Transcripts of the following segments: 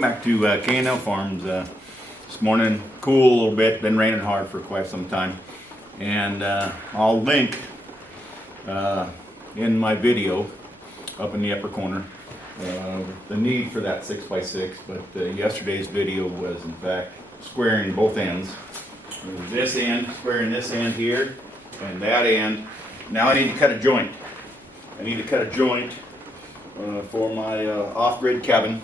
Back to K&L Farms this morning. Cool a little bit, been raining hard for quite some time, and I'll link in my video up in the upper corner the need for that 6x6, but yesterday's video was in fact squaring both ends. This end, squaring this end here, and that end. Now I need to cut a joint. I need to cut a joint for my off-grid cabin.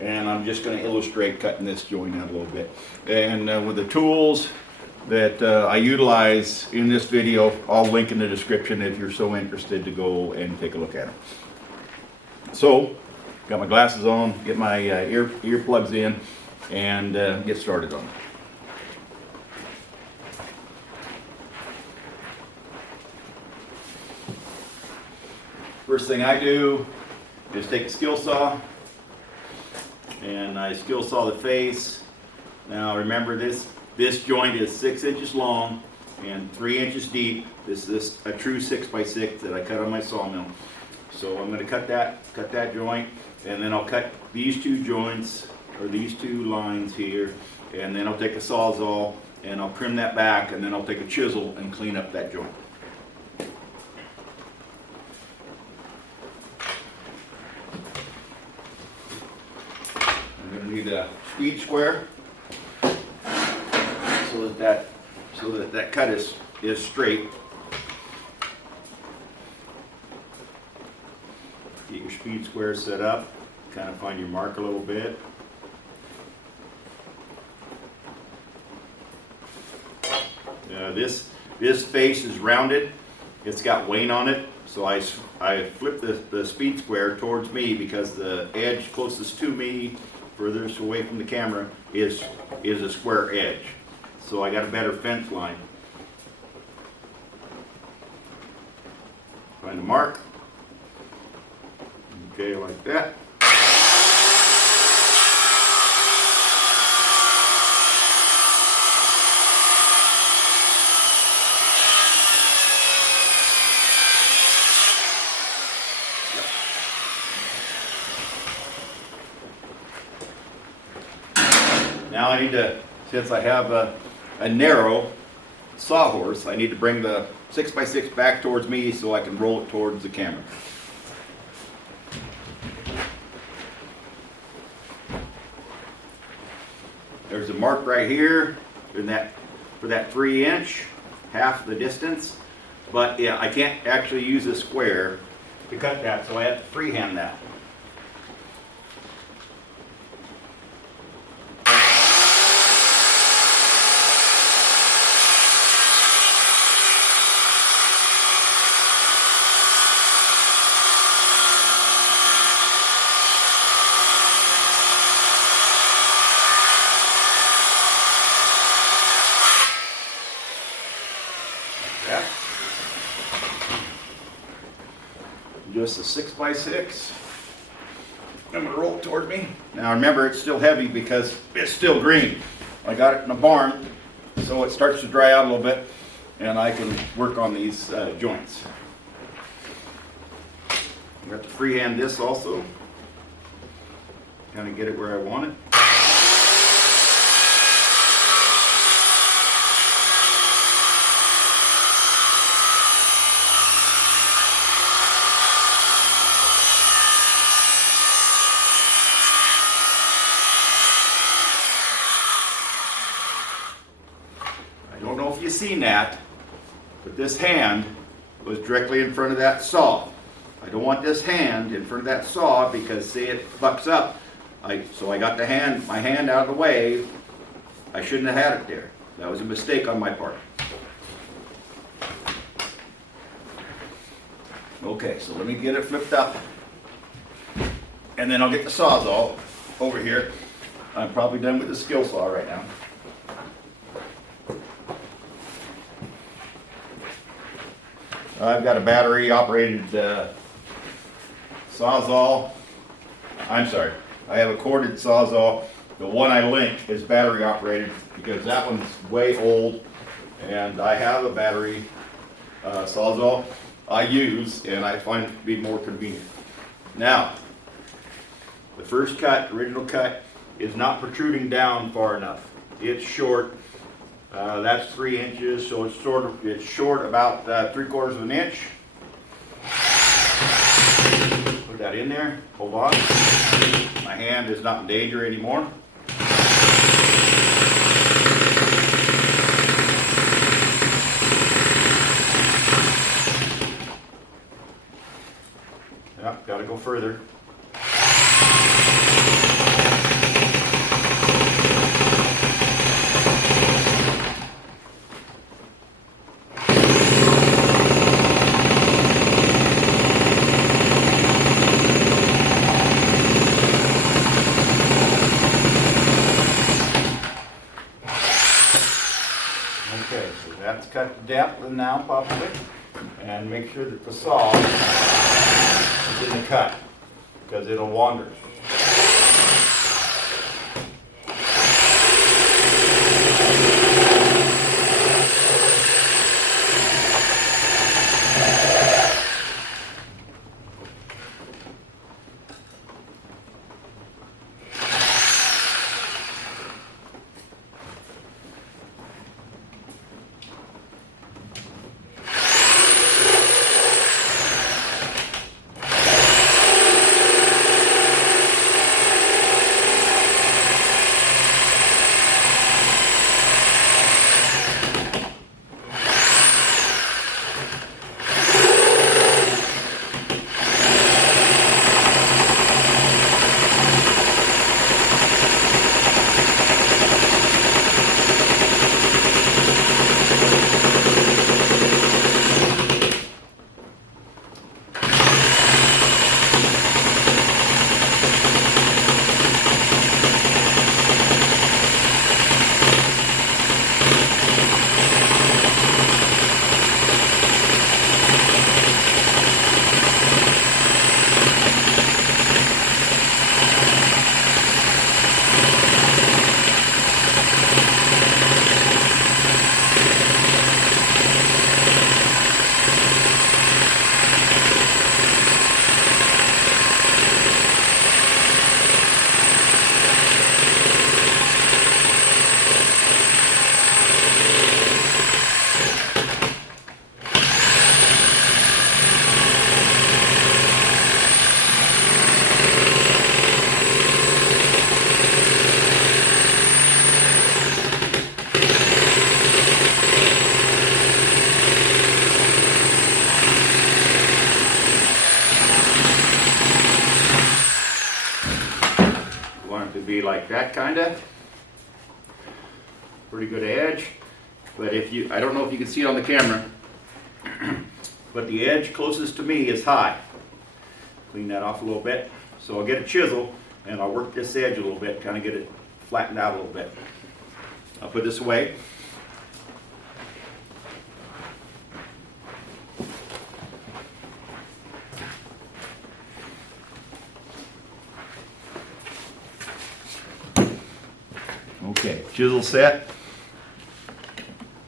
And I'm just going to illustrate cutting this joint out a little bit. And with the tools that I utilize in this video, I'll link in the description if you're so interested to go and take a look at them. So, got my glasses on, get my ear plugs in, and get started on it. First thing I do is take a skill saw, and I skill saw the face. Now remember, this joint is 6 inches long and 3 inches deep. This is a true 6x6 that I cut on my sawmill. So I'm going to cut that joint, and then I'll cut these two joints, or these two lines here, and then I'll take a sawzall and I'll trim that back, and then I'll take a chisel and clean up that joint. Need a speed square so that cut is straight. Get your speed square set up. Kind of find your mark a little bit. This face is rounded. It's got wane on it, so I flip the speed square towards me because the edge closest to me, furthest away from the camera, is a square edge. So I got a better fence line. Find a mark. Okay, like that. Now I need to, since I have a narrow sawhorse, I need to bring the 6x6 back towards me so I can roll it towards the camera. There's a mark right here for that 3 inch, half the distance. But yeah, I can't actually use a square to cut that, so I have to freehand that. Just a 6x6. I'm going to roll it toward me. Now remember, it's still heavy because it's still green. I got it in a barn, so it starts to dry out a little bit, and I can work on these joints. I got to freehand this also. Kind of get it where I want it. You've seen that, but this hand was directly in front of that saw. I don't want this hand in front of that saw because say it bucks up. So I got my hand out of the way. I shouldn't have had it there. That was a mistake on my part. Okay, so let me get it flipped up, and then I'll get the sawzall over here. I'm probably done with the skill saw right now. I've got a battery operated sawzall. I'm sorry, I have a corded sawzall. The one I link is battery operated because that one's way old, and I have a battery sawzall I use, and I find it to be more convenient. Now, the first cut, original cut, is not protruding down far enough. It's short. That's 3 inches, so it's short about 3/4 of an inch. Put that in there. Hold on. My hand is not in danger anymore. Yep, got to go further. Okay, so that's cut to depth now properly, and make sure that the saw is in the cut, because it'll wander. To be like that kinda. Pretty good edge. But I don't know if you can see it on the camera, but the edge closest to me is high. Clean that off a little bit. So I'll get a chisel and I'll work this edge a little bit, kind of get it flattened out a little bit. I'll put this away. Okay, chisel set.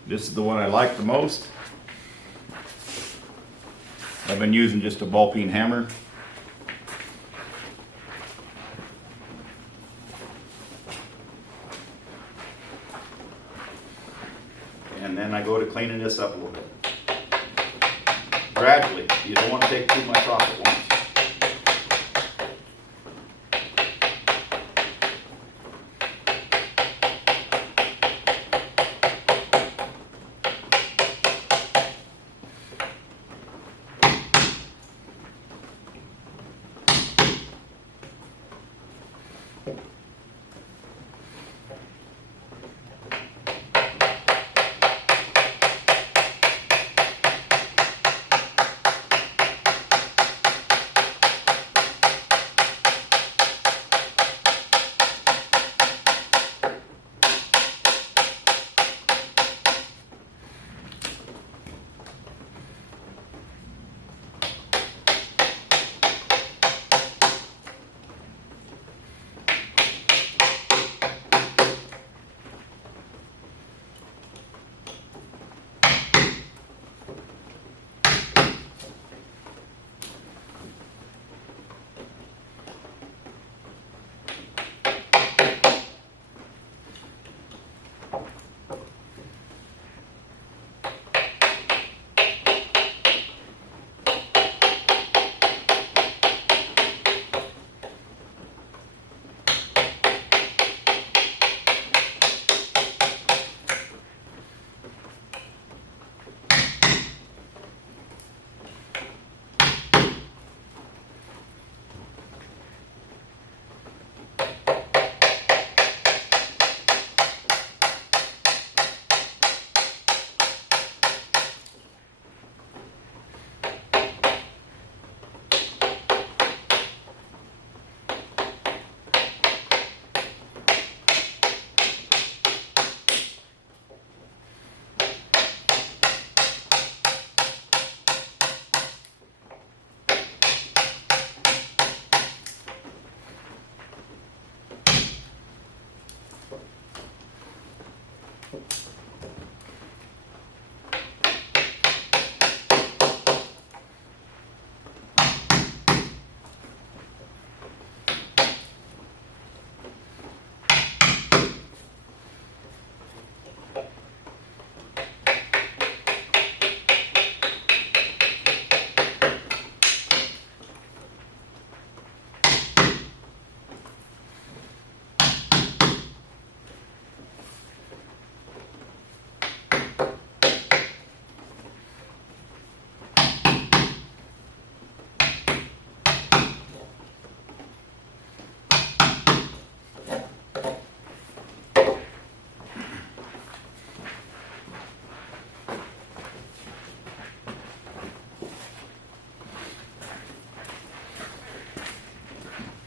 This is the one I like the most. I've been using just a ball peen hammer. And then I go to cleaning this up a little bit. Gradually, you don't want to take too much off at once.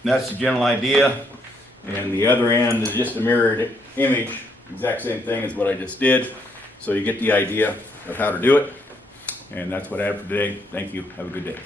that's the general idea. And the other end is just a mirrored image, exact same thing as what I just did. So you get the idea of how to do it. And that's what I have for today. Thank you. Have a good day.